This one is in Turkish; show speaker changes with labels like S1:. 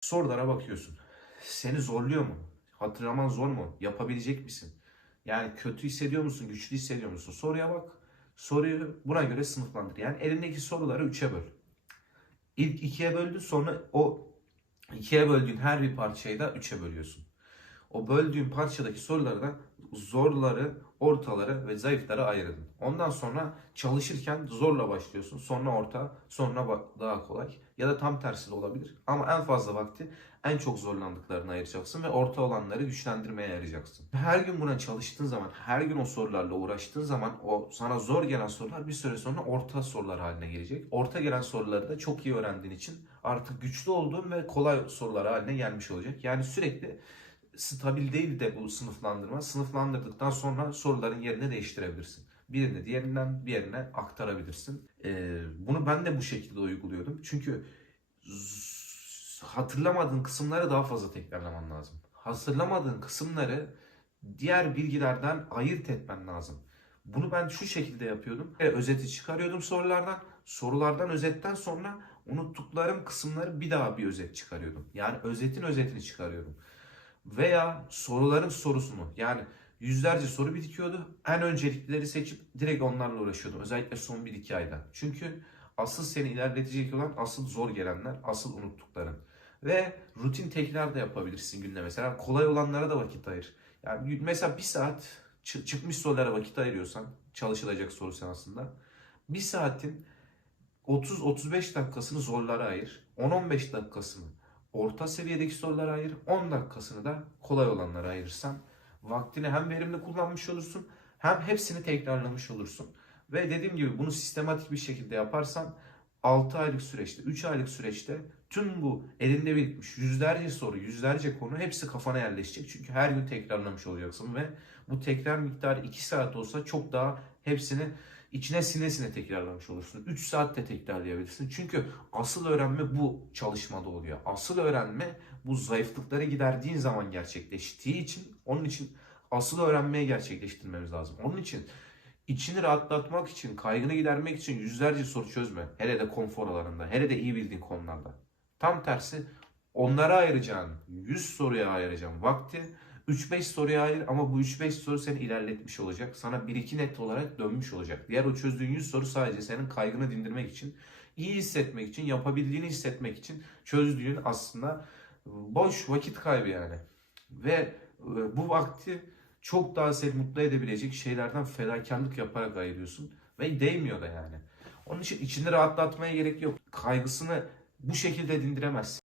S1: Sorulara bakıyorsun. Seni zorluyor mu? Hatırlaman zor mu? Yapabilecek misin? Yani kötü hissediyor musun? Güçlü hissediyor musun? Soruya bak. Soruyu buna göre sınıflandır. Yani elindeki soruları üçe böl. İlk ikiye böldün sonra o ikiye böldüğün her bir parçayı da üçe bölüyorsun. O böldüğün parçadaki soruları da zorları, ortaları ve zayıfları ayırdın. Ondan sonra çalışırken zorla başlıyorsun. Sonra orta, sonra daha kolay. Ya da tam tersi de olabilir. Ama en fazla vakti en çok zorlandıklarına ayıracaksın ve orta olanları güçlendirmeye ayıracaksın. Her gün buna çalıştığın zaman, her gün o sorularla uğraştığın zaman o sana zor gelen sorular bir süre sonra orta sorular haline gelecek. Orta gelen soruları da çok iyi öğrendiğin için artık güçlü olduğun ve kolay sorular haline gelmiş olacak. Yani sürekli stabil değil de bu sınıflandırma. Sınıflandırdıktan sonra soruların yerini değiştirebilirsin. Birini diğerinden bir yerine aktarabilirsin. Ee, bunu ben de bu şekilde uyguluyordum. Çünkü hatırlamadığın kısımları daha fazla tekrarlaman lazım. Hatırlamadığın kısımları diğer bilgilerden ayırt etmen lazım. Bunu ben şu şekilde yapıyordum. E, özeti çıkarıyordum sorulardan. Sorulardan özetten sonra unuttuklarım kısımları bir daha bir özet çıkarıyordum. Yani özetin özetini çıkarıyordum. Veya soruların sorusunu yani yüzlerce soru birikiyordu. En önceliklileri seçip direkt onlarla uğraşıyordum. Özellikle son 1-2 ayda. Çünkü asıl seni ilerletecek olan asıl zor gelenler, asıl unuttukların. Ve rutin tekrar da yapabilirsin günde mesela. Kolay olanlara da vakit ayır. Yani mesela bir saat çı- çıkmış sorulara vakit ayırıyorsan çalışılacak soru seansında bir saatin 30-35 dakikasını zorlara ayır. 10-15 dakikasını orta seviyedeki sorulara ayır. 10 dakikasını da kolay olanlara ayırırsan vaktini hem verimli kullanmış olursun hem hepsini tekrarlamış olursun. Ve dediğim gibi bunu sistematik bir şekilde yaparsan 6 aylık süreçte, 3 aylık süreçte tüm bu elinde birikmiş yüzlerce soru, yüzlerce konu hepsi kafana yerleşecek. Çünkü her gün tekrarlamış olacaksın ve bu tekrar miktarı 2 saat olsa çok daha hepsini içine sine sine tekrarlamış olursun. 3 saatte tekrarlayabilirsin. Çünkü asıl öğrenme bu çalışmada oluyor. Asıl öğrenme bu zayıflıkları giderdiğin zaman gerçekleştiği için onun için asıl öğrenmeyi gerçekleştirmemiz lazım. Onun için içini rahatlatmak için, kaygını gidermek için yüzlerce soru çözme. Hele de konfor alanında, hele de iyi bildiğin konularda. Tam tersi onlara ayıracağın, 100 soruya ayıracağın vakti 3-5 soruya ayır ama bu 3-5 soru seni ilerletmiş olacak. Sana 1-2 net olarak dönmüş olacak. Diğer o çözdüğün 100 soru sadece senin kaygını dindirmek için, iyi hissetmek için, yapabildiğini hissetmek için çözdüğün aslında boş vakit kaybı yani. Ve e, bu vakti çok daha seni mutlu edebilecek şeylerden fedakarlık yaparak ayırıyorsun. Ve değmiyor da yani. Onun için içini rahatlatmaya gerek yok. Kaygısını bu şekilde dindiremezsin.